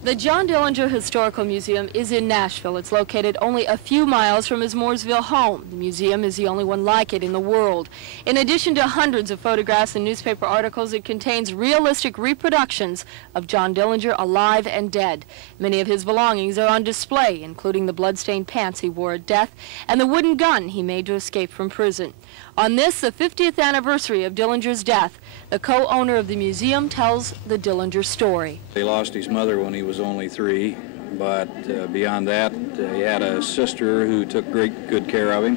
The John Dillinger Historical Museum is in Nashville. It's located only a few miles from his Mooresville home. The museum is the only one like it in the world. In addition to hundreds of photographs and newspaper articles, it contains realistic reproductions of John Dillinger alive and dead. Many of his belongings are on display, including the blood-stained pants he wore at death and the wooden gun he made to escape from prison. On this, the 50th anniversary of Dillinger's death, the co-owner of the museum tells the Dillinger story. He lost his mother when he was only 3, but beyond that, he had a sister who took great good care of him,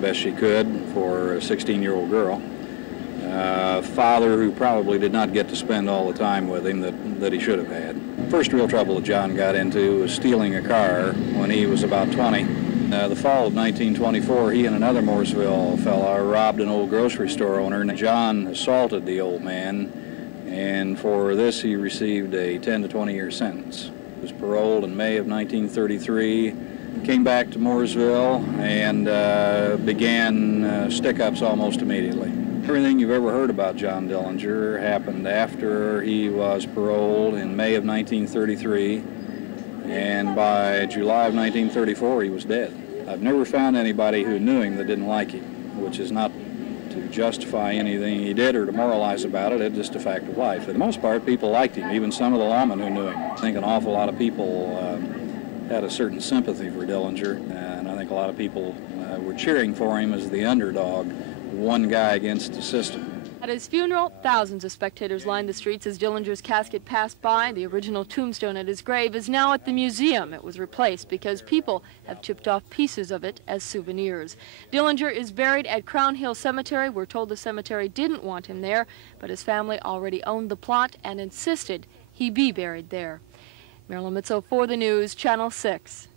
best she could for a 16-year-old girl. A father who probably did not get to spend all the time with him that he should have had. First real trouble that John got into was stealing a car when he was about 20. The fall of 1924, he and another Mooresville fellow robbed an old grocery store owner, and John assaulted the old man, and for this he received a 10 to 20 year sentence. He was paroled in May of 1933, came back to Mooresville, and began stick-ups almost immediately. Everything you've ever heard about John Dillinger happened after he was paroled in May of 1933, and by July of 1934 he was dead. I've never found anybody who knew him that didn't like him, which is not to justify anything he did or to moralize about it. It's just a fact of life. For the most part, people liked him, even some of the lawmen who knew him. I think an awful lot of people had a certain sympathy for Dillinger, and I think a lot of people were cheering for him as the underdog, one guy against the system. At his funeral, thousands of spectators lined the streets as Dillinger's casket passed by. The original tombstone at his grave is now at the museum. It was replaced because people have chipped off pieces of it as souvenirs. Dillinger is buried at Crown Hill Cemetery. We're told the cemetery didn't want him there, but his family already owned the plot and insisted he be buried there. Marilyn Mitzel for the news, Channel 6.